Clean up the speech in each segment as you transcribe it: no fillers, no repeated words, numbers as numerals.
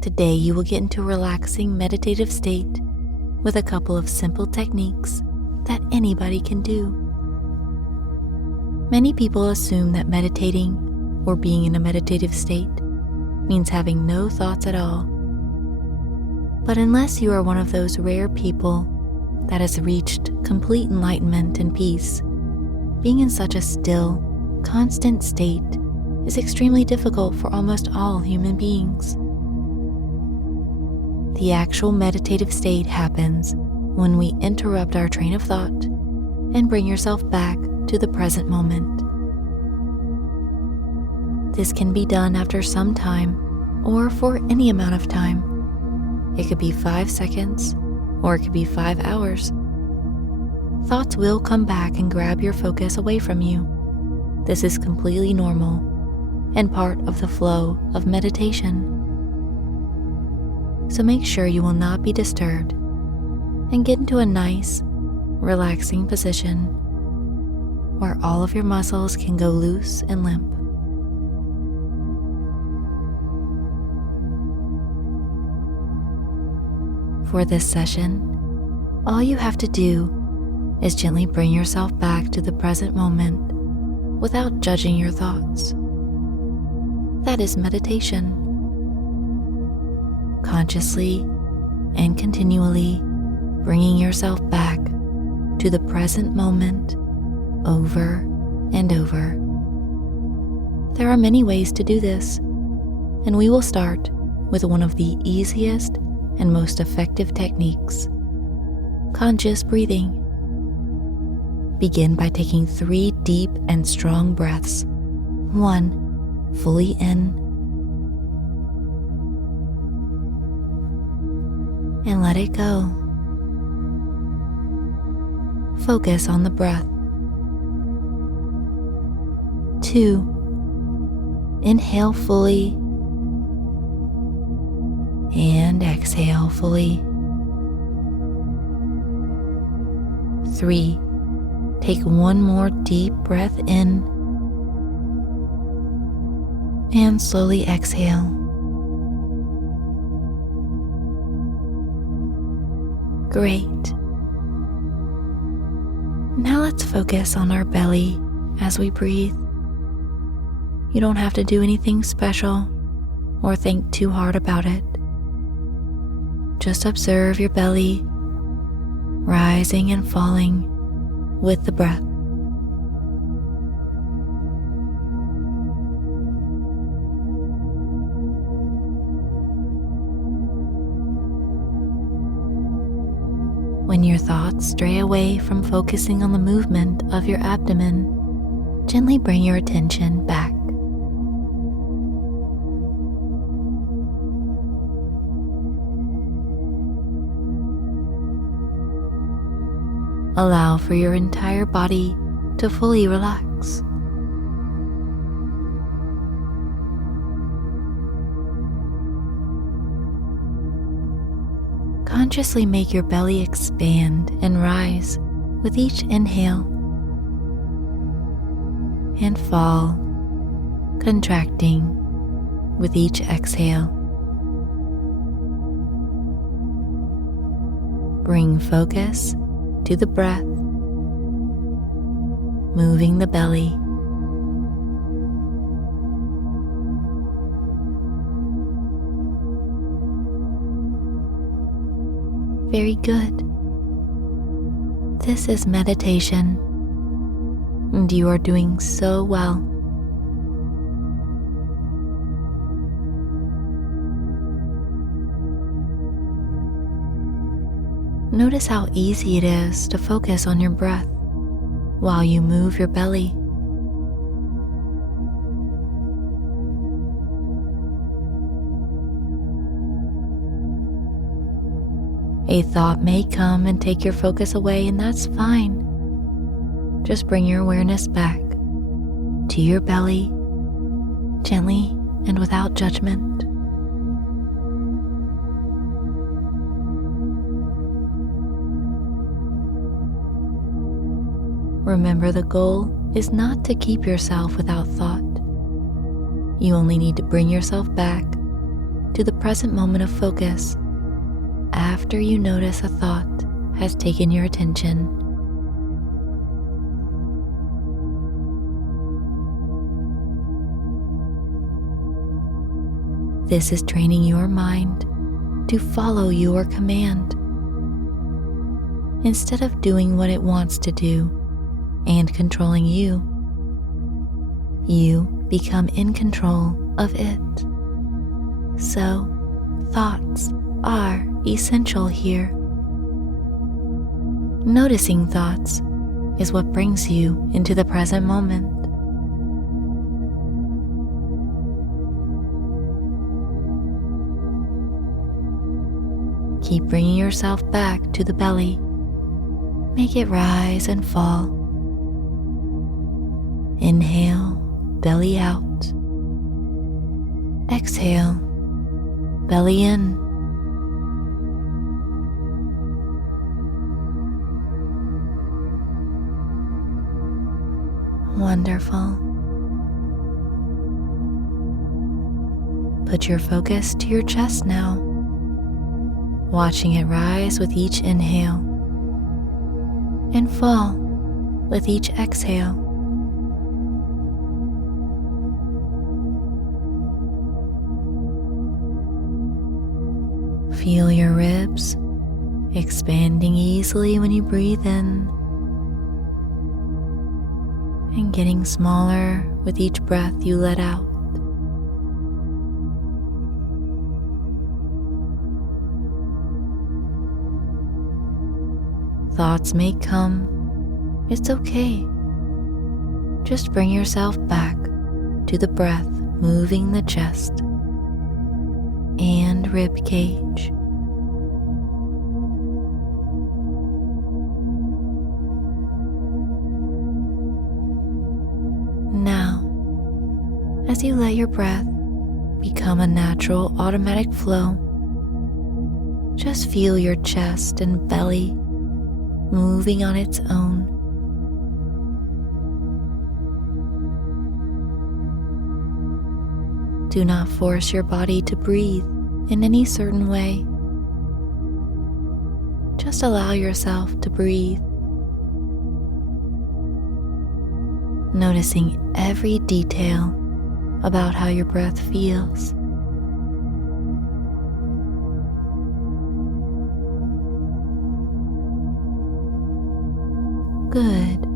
Today you will get into a relaxing meditative state with a couple of simple techniques that anybody can do. Many people assume that meditating or being in a meditative state means having no thoughts at all. But unless you are one of those rare people that has reached complete enlightenment and peace, being in such a still, constant state is extremely difficult for almost all human beings. The actual meditative state happens when we interrupt our train of thought and bring yourself back to the present moment. This can be done after some time or for any amount of time. It could be 5 seconds or it could be 5 hours. Thoughts will come back and grab your focus away from you. This is completely normal and part of the flow of meditation. So make sure you will not be disturbed and get into a nice, relaxing position where all of your muscles can go loose and limp. For this session, all you have to do is gently bring yourself back to the present moment without judging your thoughts. That is meditation. Consciously and continually bringing yourself back to the present moment over and over. There are many ways to do this, and we will start with one of the easiest and most effective techniques: conscious breathing. Begin by taking 3 deep and strong breaths. 1, fully in, and let it go. Focus on the breath. 2, inhale fully and exhale fully. 3, take 1 more deep breath in and slowly exhale. Great. Now let's focus on our belly as we breathe. You don't have to do anything special or think too hard about it. Just observe your belly rising and falling with the breath. When your thoughts stray away from focusing on the movement of your abdomen, gently bring your attention back. Allow for your entire body to fully relax. Consciously make your belly expand and rise with each inhale and fall, contracting with each exhale. Bring focus to the breath, moving the belly. Very good. This is meditation, and you are doing so well. Notice how easy it is to focus on your breath while you move your belly. A thought may come and take your focus away, and that's fine. Just bring your awareness back to your belly, gently and without judgment. Remember, the goal is not to keep yourself without thought. You only need to bring yourself back to the present moment of focus after you notice a thought has taken your attention. This is training your mind to follow your command. Instead of doing what it wants to do and controlling you, you become in control of it. So, thoughts are essential here. Noticing thoughts is what brings you into the present moment. Keep bringing yourself back to the belly. Make it rise and fall. Inhale, belly out. Exhale, belly in. Wonderful. Put your focus to your chest now, watching it rise with each inhale and fall with each exhale. Feel your ribs expanding easily when you breathe in and getting smaller with each breath you let out. Thoughts may come. It's okay. Just bring yourself back to the breath moving the chest and rib cage. Now, as you let your breath become a natural automatic flow, just feel your chest and belly moving on its own. Do not force your body to breathe in any certain way. Just allow yourself to breathe, noticing every detail about how your breath feels. Good.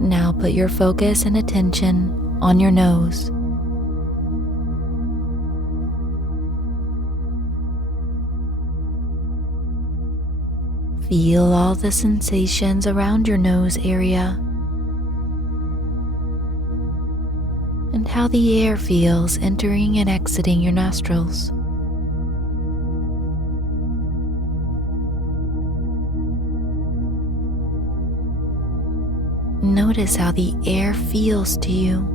Now put your focus and attention on your nose. Feel all the sensations around your nose area and how the air feels entering and exiting your nostrils. Notice how the air feels to you.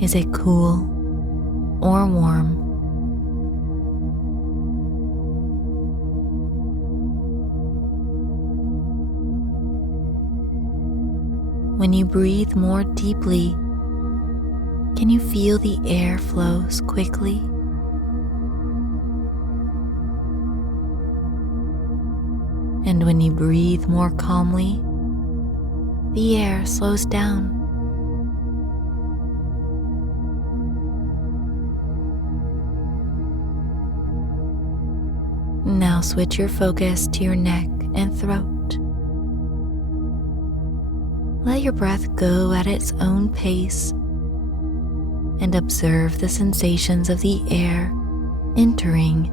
Is it cool or warm? When you breathe more deeply, can you feel the air flows quickly? And when you breathe more calmly, the air slows down. Now switch your focus to your neck and throat. Let your breath go at its own pace and observe the sensations of the air entering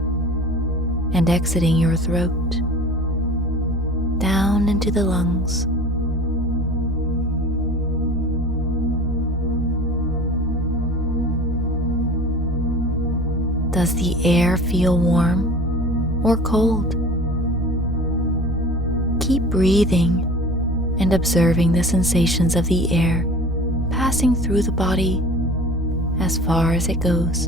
and exiting your throat, down into the lungs. Does the air feel warm or cold? Keep breathing and observing the sensations of the air passing through the body as far as it goes.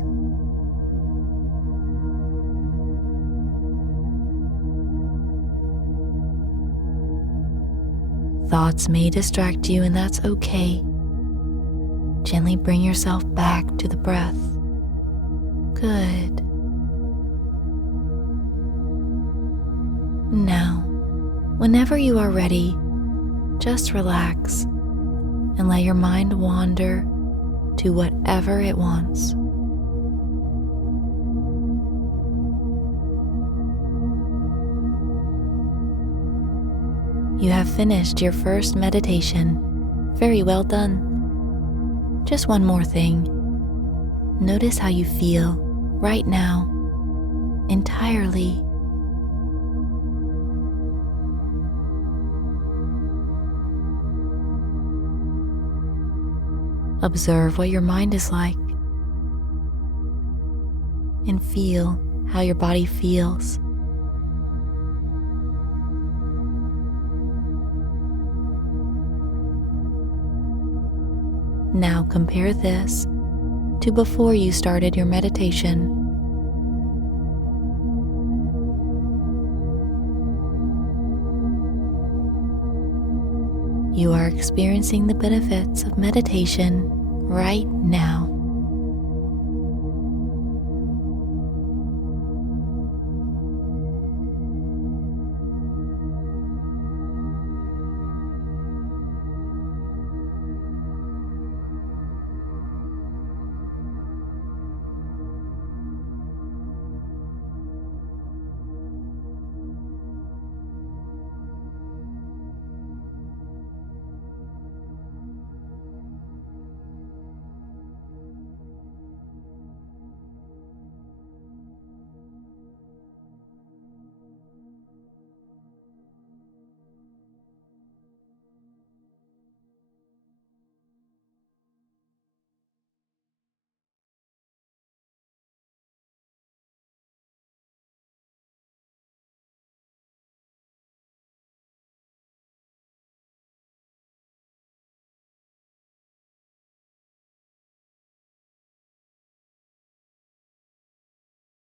Thoughts may distract you, and that's okay. Gently bring yourself back to the breath. Good. Now, whenever you are ready, just relax and let your mind wander to whatever it wants. You have finished your first meditation. Very well done. Just one more thing. Notice how you feel right now, entirely. Observe what your mind is like and feel how your body feels. Now compare this to before you started your meditation. You are experiencing the benefits of meditation right now.